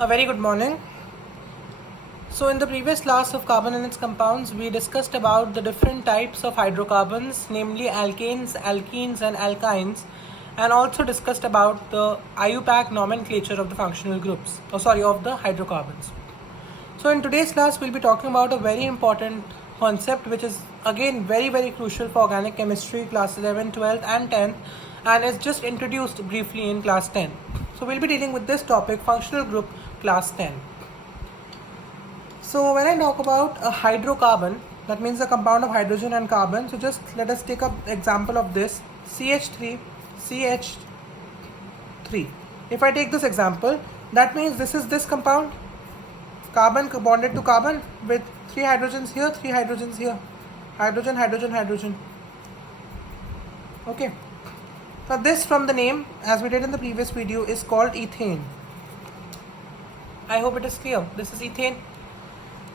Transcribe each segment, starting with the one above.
A very good morning. So in the previous class of carbon and its compounds, we discussed about the different types of hydrocarbons, namely alkanes, alkenes and alkynes, and also discussed about the IUPAC nomenclature of the functional groups, of the hydrocarbons. So in today's class, we'll be talking about a very important concept which is again very crucial for organic chemistry class 11, 12 and 10th, and is just introduced briefly in class 10. So we'll be dealing with this topic, functional group, class 10. So when I talk about a hydrocarbon, that means a compound of hydrogen and carbon. So just let us take an example of this, CH3, CH3. If I take this example, that means this is this compound, carbon bonded to carbon with 3 hydrogens here, 3 hydrogens here, hydrogen, hydrogen, hydrogen. Okay. Now this, from the name, as we did in the previous video, is called ethane. I hope it is clear. This is ethane.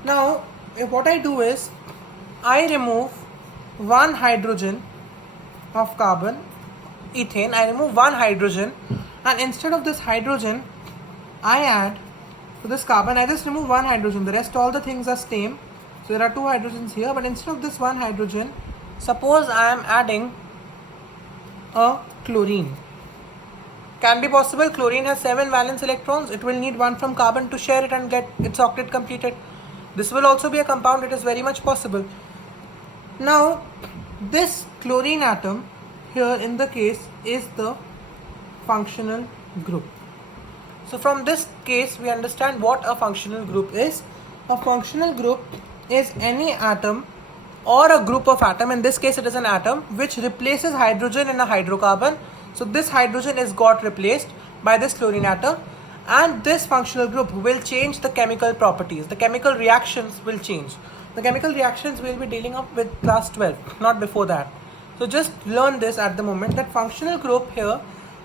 Now what I do is, I remove one hydrogen of carbon, ethane, I remove one hydrogen, and instead of this hydrogen, I add to this carbon, I just remove one hydrogen, the rest all the things are same. So there are 2 hydrogens here, but instead of this one hydrogen, suppose I am adding a chlorine. Can be possible. Chlorine has 7 valence electrons. It will need one from carbon to share it and get its octet completed. This will also be a compound. It is very much possible. Now this chlorine atom here in the case is the functional group. So from this case we understand what a functional group is. A functional group is any atom or a group of atom, in this case it is an atom, which replaces hydrogen in a hydrocarbon. So this hydrogen is got replaced by this chlorine atom, and this functional group will change the chemical properties. The chemical reactions will change. The chemical reactions we will be dealing up with class 12, not before that. So just learn this at the moment, that functional group here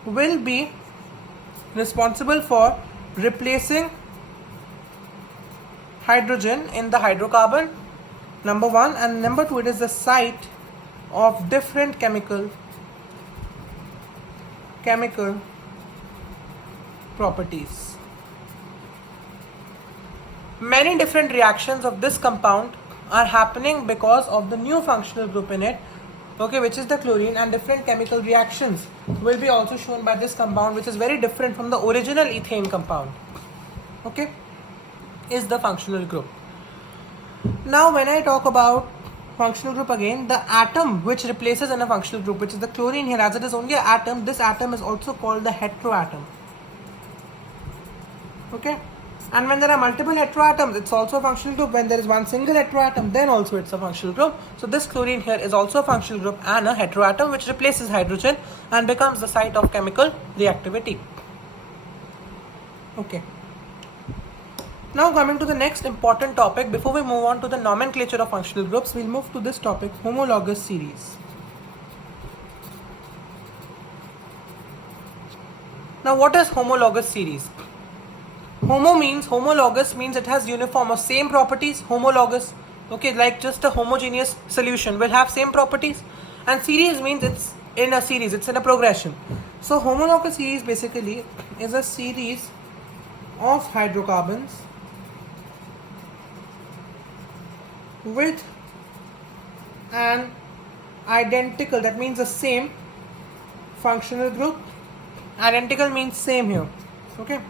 will be responsible for replacing hydrogen in the hydrocarbon, number 1, and number 2, it is the site of different chemical properties. Many different reactions of this compound are happening because of the new functional group in it, okay, which is the chlorine, and different chemical reactions will be also shown by this compound, which is very different from the original ethane compound, okay, is the functional group. Now when I talk about functional group again, the atom which replaces in a functional group, which is the chlorine here, as it is only an atom, this atom is also called the heteroatom. Okay, and when there are multiple heteroatoms, it's also a functional group. When there is one single heteroatom, then also it's a functional group. So this chlorine here is also a functional group and a heteroatom which replaces hydrogen and becomes the site of chemical reactivity. Okay. Now coming to the next important topic, before we move on to the nomenclature of functional groups, we'll move to this topic, homologous series. Now what is homologous series? Homologous means it has uniform or same properties. Homologous, okay, like just a homogeneous solution will have same properties. And series means it's in a series, it's in a progression. So homologous series basically is a series of hydrocarbons with an identical, that means the same functional group. Identical means same here, okay.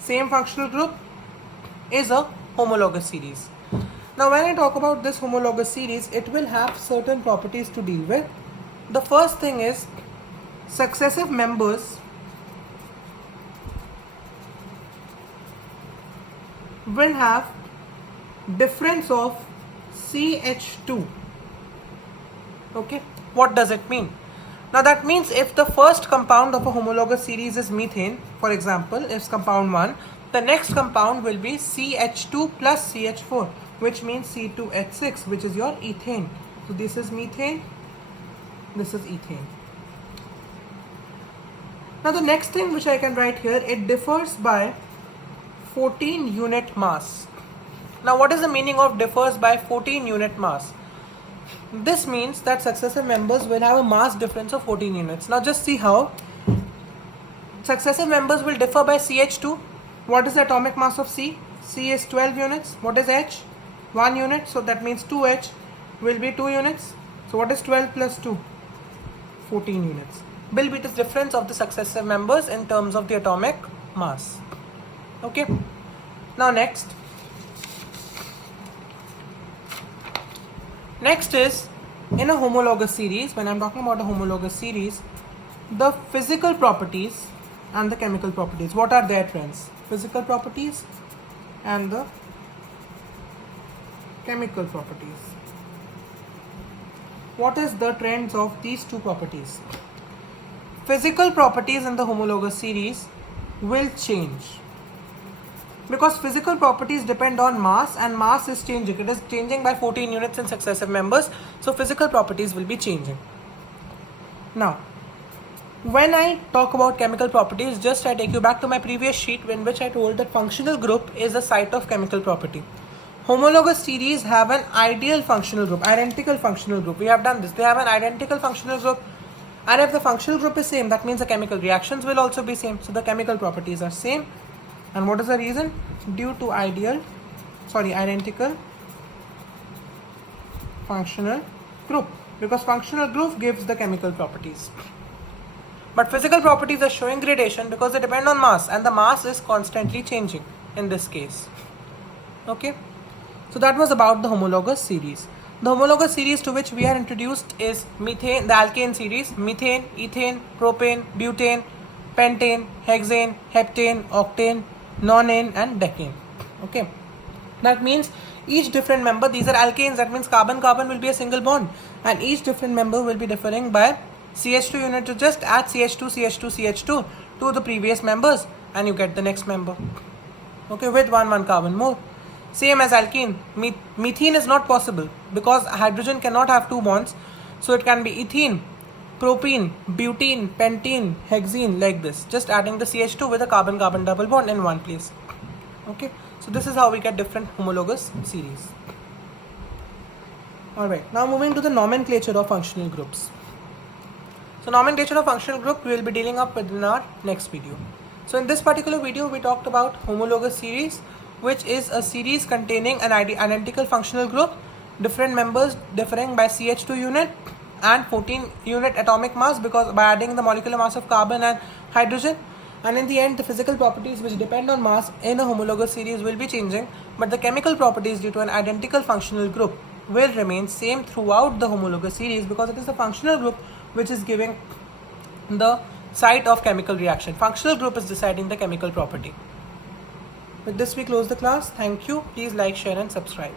Same functional group is a homologous series. Now when I talk about this homologous series, it will have certain properties to deal with. The first thing is, successive members will have difference of CH2. Okay, what does it mean? Now that means if the first compound of a homologous series is methane, for example, is compound 1, the next compound will be CH2 plus CH4, which means C2H6, which is your ethane. So this is methane, this is ethane. Now the next thing which I can write here, it differs by 14 unit mass. Now what is the meaning of differs by 14 unit mass? This means that successive members will have a mass difference of 14 units. Now just see how. Successive members will differ by CH2. What is the atomic mass of C? C is 12 units. What is H? 1 unit. So that means 2H will be 2 units. So what is 12 plus 2? 14 units. Will be the difference of the successive members in terms of the atomic mass. Okay. Now next is in a homologous series. When I'm talking about a homologous series, the physical properties and the chemical properties. What are their trends? Physical properties and the chemical properties. What is the trends of these two properties? Physical properties in the homologous series will change because physical properties depend on mass, and mass is changing. It is changing by 14 units in successive members, so physical properties will be changing. Now, when I talk about chemical properties, just I take you back to my previous sheet in which I told that functional group is a site of chemical property. Homologous series have an ideal functional group, identical functional group. We have done this. They have an identical functional group, and if the functional group is same, that means the chemical reactions will also be same. So the chemical properties are same. And what is the reason? Due to identical functional group, because functional group gives the chemical properties. But physical properties are showing gradation because they depend on mass, and the mass is constantly changing in this case. Okay, so that was about the homologous series. The homologous series to which we are introduced is methane, the alkane series: methane, ethane, propane, butane, pentane, hexane, heptane, octane, nonane, and decane. Okay, that means each different member, these are alkanes, that means carbon-carbon will be a single bond, and each different member will be differing by CH2 unit. To just add CH2, CH2, CH2 to the previous members and you get the next member. Okay, with one carbon more. Same as alkene. Methane is not possible because hydrogen cannot have two bonds, so it can be ethene, propene, butene, pentene, hexene, like this, just adding the CH2 with a carbon-carbon double bond in one place. Okay, so this is how we get different homologous series. Alright, now moving to the nomenclature of functional groups. So nomenclature of functional group we will be dealing up with in our next video. So in this particular video we talked about homologous series, which is a series containing an identical functional group, different members differing by CH2 unit and 14 unit atomic mass, because by adding the molecular mass of carbon and hydrogen. And in the end, the physical properties which depend on mass in a homologous series will be changing, but the chemical properties due to an identical functional group will remain same throughout the homologous series, because it is the functional group which is giving the site of chemical reaction. Functional group is deciding the chemical property. With this we close the class. Thank you. Please like, share and subscribe.